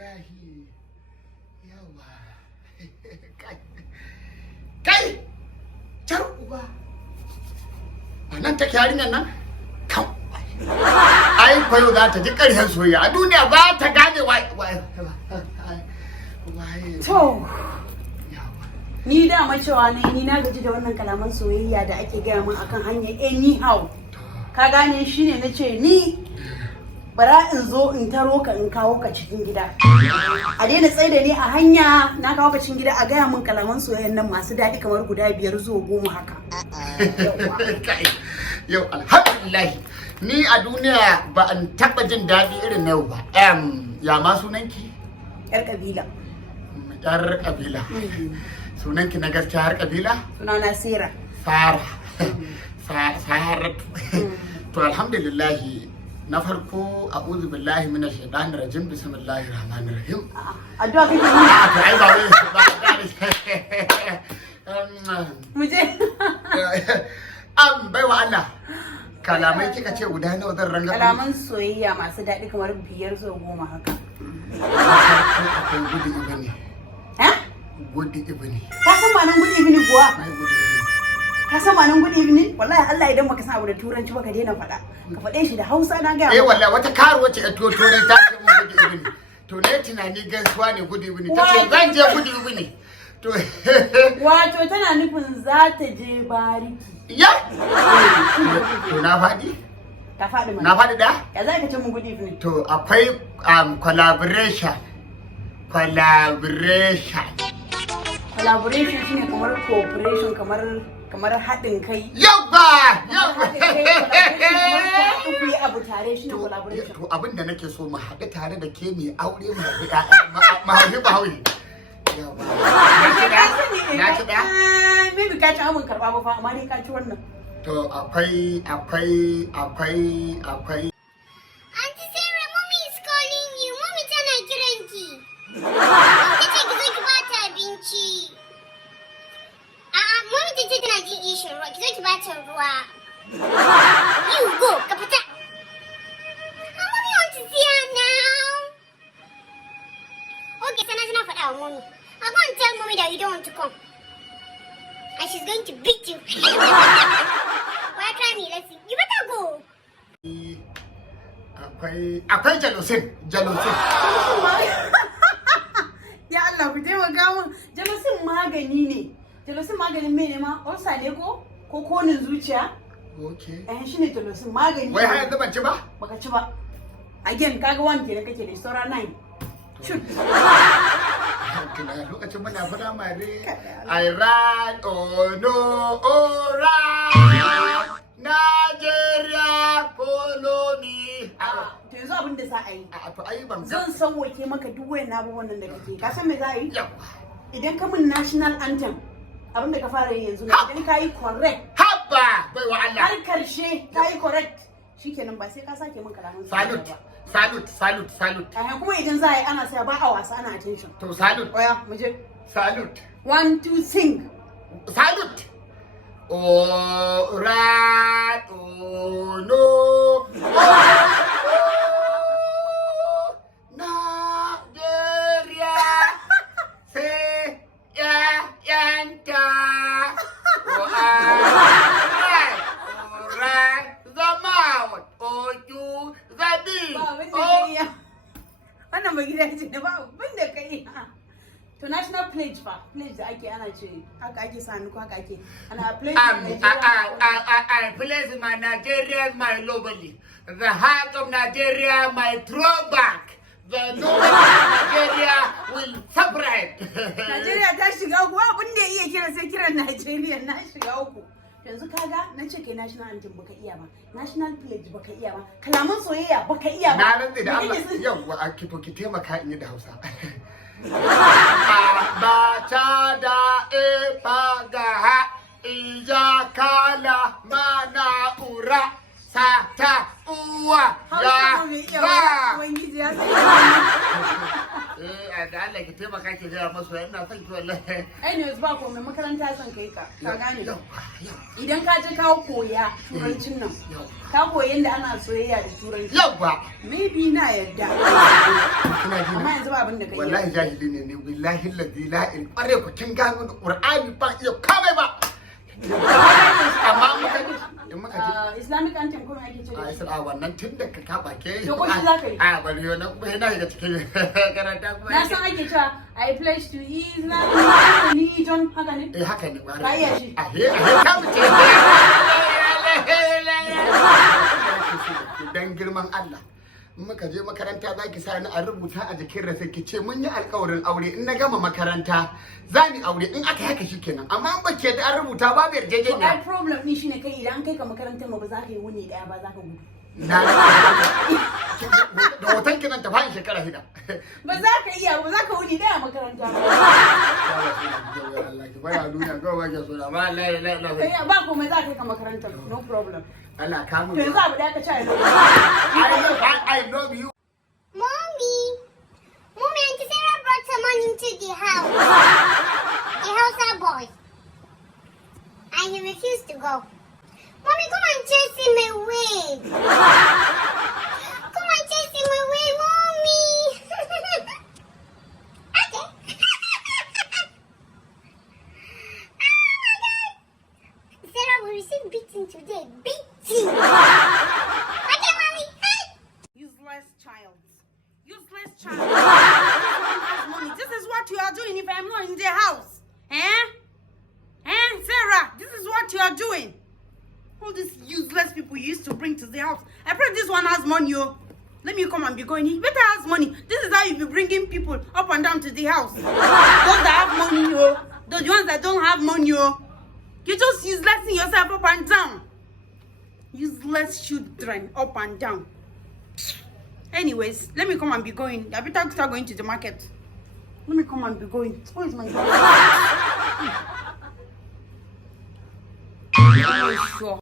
alhamdulillahi yawa kai car uba nan take yarinyar nan kan ai kwayo za ta ji ƙarshen soyayya a duniya za ta gane wai to ni dama cewa ni na gaji da wannan kalaman soyayya da ake gaya min akan hanyar anyhow ka gane shine nace ni bara in zo in taro ka in kawo ka cikin gida a daina tsaye da ni a hanya na kawo ka cikin gida a gaya min kalaman soyayyan nan masu daɗi kamar guda 5 zuwa 10 haka yau alhamdulillah ni a duniya ba an taɓa jin daɗi irin na yau ba ya ma sunanki yar kabila sunanki na gaskiya har kabila sunana Sera Saratu to alhamdulillah na farko a'udhu billahi minash shaitanir rajim bismillahir rahmanir rahim addu'a kake yi to ai ba wai muje baiwa Allah kalamai kika ce guda nawa zan ranga kalaman soyayya masu daɗi kamar 5 zuwa 10 haka akwai gudu ibini gudu ibini ka san ma'anar gudu ibini kuwa ka san ma'anar gudu ibini wallahi Allah idan baka san abu da turanci baka daina faɗa ka faɗe shi da Hausa na ga wallahi wata karuwa ce a turai ta ce mun gudu ibini to ne tunani gaisuwa ne gudu ibini tace zan je gudu ibini to wato tana nufin za ta je bariki ya to na faɗi ka faɗi mana na faɗi da ya za ka ce mun gudu ibini to akwai collaboration shine kamar cooperation kamar haɗin kai yabba ku yi abu tare shine collaboration to abin da nake so mu haɗu tare da ke mai aure mu haifi bahauri yabba na ci ɗaya maybe ka ci amin karɓa ba fa amma dai ka ci wannan to akwai Aunty Sarah, mommy is calling you. Mommy tana kiranki. Mommy tace ki zo ki bata abinci. A'a, mommy tace tana jin ishin ruwa. Ki zo ki bata ruwa. You go, ka fita. Mommy want to see her now. Okay, sana na faɗa wa mommy. I'm going to tell mommy that you don't want to come. And she's going to beat you. Why try me? Let's see. You better go. akwai jalusin ya Allah ku taimaka mun jalusin magani ne jalusin maganin mene ma ulcer ne ko konin zuciya okay shine jalusin magani wai har yanzu ban ci ba baka ci ba again kaga one kenan kake da saura 9 shoot lokacin muna fada mare I ran oh no oh ran Nigeria follow me to yanzu abin da za a yi to ai ban zan sauwake maka duk wayan abubuwan nan da kake ka san me za a yi idan ka mun national anthem abin da ka fara yi yanzu idan ka yi correct habba bai wa Allah har karshe ka yi correct shikenan ba sai ka sake min kalaman salute kuma idan za a yi ana sai ba a wasa ana attention to salute oya mu je salute 1 2 sing salute oh right oh no Nigeria say ya yanta oh right the mouth oh you the bee wannan ba gida ce ba abin da kai to national pledge pledge da ake ana ce haka ake sa hannu haka ake ana pledge I pledge my Nigeria my lovely the heart of Nigeria my throwback the nobody of Nigeria will separate Nigeria ta shiga uku abin da iya kira sai kiran Nigeria na shiga uku yanzu kaga na ce kai national anthem baka iya ba national pledge baka iya ba kalaman soyayya baka iya ba na rantsi da Allah yawa a ki taimaka in yi da Hausa Bachada e pagaha ija kala mana ura sata uwa ya ba da Allah ki taimaka ki ga masu ina son ki wallahi. Anyways ba ko mai makaranta son kai ka gane. Idan ka je ka koya turancin nan. Ka koyi yadda ana soyayya da turanci. Yawwa. Maybe na yadda. Amma yanzu ba abin da kai. Wallahi jahili ne billahi la ilaha kware ku kin gano Qur'ani ba iya komai ba. Amma muka ji Islamic anthem kuma ake ce. A wannan tun da ka kaba ke. To ko shi za ka yi. A bari yau na kuma yana daga cikin karanta kuma. Na san ake cewa I pledge to Islam religion haka ne. Haka ne ba. Ka iya shi. Ka wuce. Dan girman Allah. Muka je makaranta za ki sa ni a rubuta a jikin rasa ki ce mun yi alƙawarin aure in na gama makaranta za ni aure in aka haka shikenan amma in ba ke da an rubuta babu yarjejeniya. Ai problem din shine kai idan kai ka makarantar ma ba za ka yi wuni daya ba za ka gudu. Da hoton ki nan tafi shekara 6. Ba za ka iya ba za ka wuni daya makaranta ba. Allah ki baya duniya ga ba ke so da ba la ba komai za ka yi ka makarantar no problem. Allah ka mu. To yanzu abu da ka ci I love you. Mommy, Auntie Sarah brought someone into the house. A Hausa boy. And he refused to go. Mommy, come and chase him away. Come and chase him away, Mommy. Okay. Oh my God. Sarah will receive beating today. Beating. Okay, Mommy. Hey. Useless child. Mommy, this is what you are doing if I'm not in the house. Sarah, this is what you are doing. All these useless people you used to bring to the house. I pray this one has money, oh. Let me come and be going. He better has money. This is how you be bringing people up and down to the house. Those that have money, oh. Those ones that don't have money, oh. You're just uselessing yourself up and down. Useless children up and down. Anyways, let me come and be going. I better start going to the market. Let me come and be going. Where is my dog? Sure.